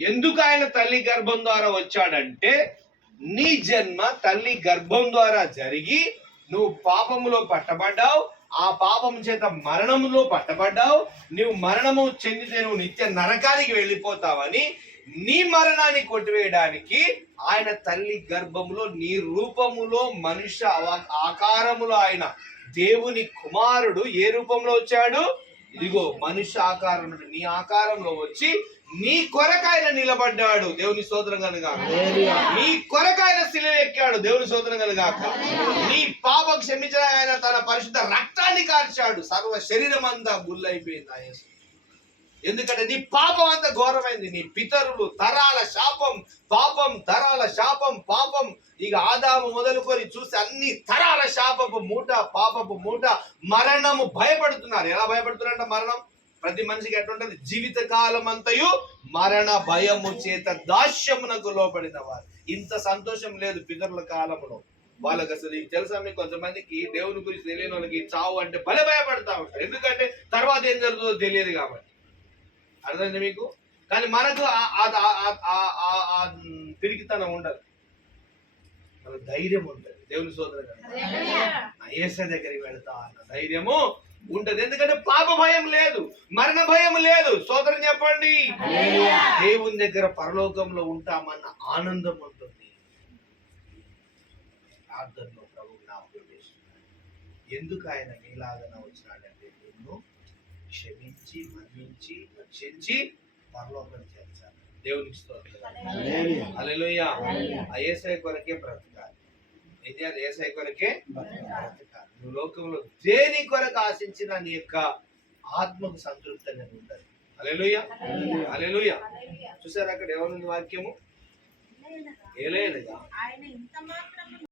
ఎందుకు ఆయన తల్లి గర్భం ద్వారా వచ్చాడంటే, నీ జన్మ తల్లి గర్భం ద్వారా జరిగి నువ్వు పాపములో పట్టబడ్డావు, ఆ పాపం చేత మరణములో పట్టబడ్డావు, నువ్వు మరణము చెందితే నువ్వు నిత్య నరకానికి వెళ్ళిపోతావని నీ మరణాన్ని కొట్టివేయడానికి ఆయన తల్లి గర్భములో నీ రూపములో మనుష్య ఆకారములో ఆయన దేవుని కుమారుడు ఏ రూపంలో వచ్చాడు? ఇదిగో మనుష్య ఆకారం, నీ ఆకారంలో వచ్చి నీ కొరకాయన నిలబడ్డాడు. దేవుని స్తోత్రం కలుగాక. నీ కొరకాయన శిలువ ఎక్కాడు. దేవుని స్తోత్రం కలుగాక. నీ పాపం క్షమించిన ఆయన తన పరిశుద్ధ రక్తాన్ని కార్చాడు. సర్వ శరీరం అంతా గుల్లైపోయింది ఆ యేసు. ఎందుకంటే నీ పాపం అంత ఘోరమైంది. నీ పితరులు తరాల శాపం, పాపం తరాల శాపం, పాపం ఇక ఆదాము మొదలుకొని చూసి అన్ని తరాల శాపపు మూట, పాపపు మూట, మరణము భయపడుతున్నారు. ఎలా భయపడుతున్నారంట? మరణం ప్రతి మనిషికి ఎట్లుంటది? జీవిత కాలం అంతయు మరణ భయము చేత దాస్యమునకు లోబడిన వారు. ఇంత సంతోషం లేదు పితరుల కాలంలో వాళ్ళకి. అసలు తెలుసా మీకు, కొంతమందికి దేవుని గురించి తెలియని వాళ్ళకి చావు అంటే భయపడతా ఉంటారు. ఎందుకంటే తర్వాత ఏం జరుగుతుందో తెలియదు కాబట్టి. అర్థమైంది మీకు? కానీ మనకు పిరికితనం ఉండదు, మన ధైర్యం ఉంటుంది. దేవుని సోదరు యేసయ్య దగ్గరికి వెళ్తా అన్న ధైర్యము ఉంటది. ఎందుకంటే పాప భయం లేదు, మరణ భయం లేదు. సోదరం చెప్పండి. దేవుని దగ్గర పరలోకంలో ఉంటామన్న ఆనందం ఉంటుంది. ప్రార్థనలో ప్రభు జ్ఞాపకం చేస్తున్నాడు. ఎందుకు ఆయన నీలాగన వచ్చినాడంటే నిన్ను క్షమించి, మన్నించి, రక్షించి పరలోకం చేర్చాలి. దేవునికి స్తోత్రం. హల్లెలూయా. ఆ యేసయ్య కొరకే బ్రతకాలి. అయితే అది యేసయ్య కొరకే బ్రతకాలి. నువ్వు లోకంలో దేని కొరకు ఆశించిన నీ యొక్క ఆత్మకు సంతృప్తి అనేది ఉంటుంది. హల్లెలూయా, హల్లెలూయా. చూసారు అక్కడ ఏమనుంది వాక్యము? ఏలైనగా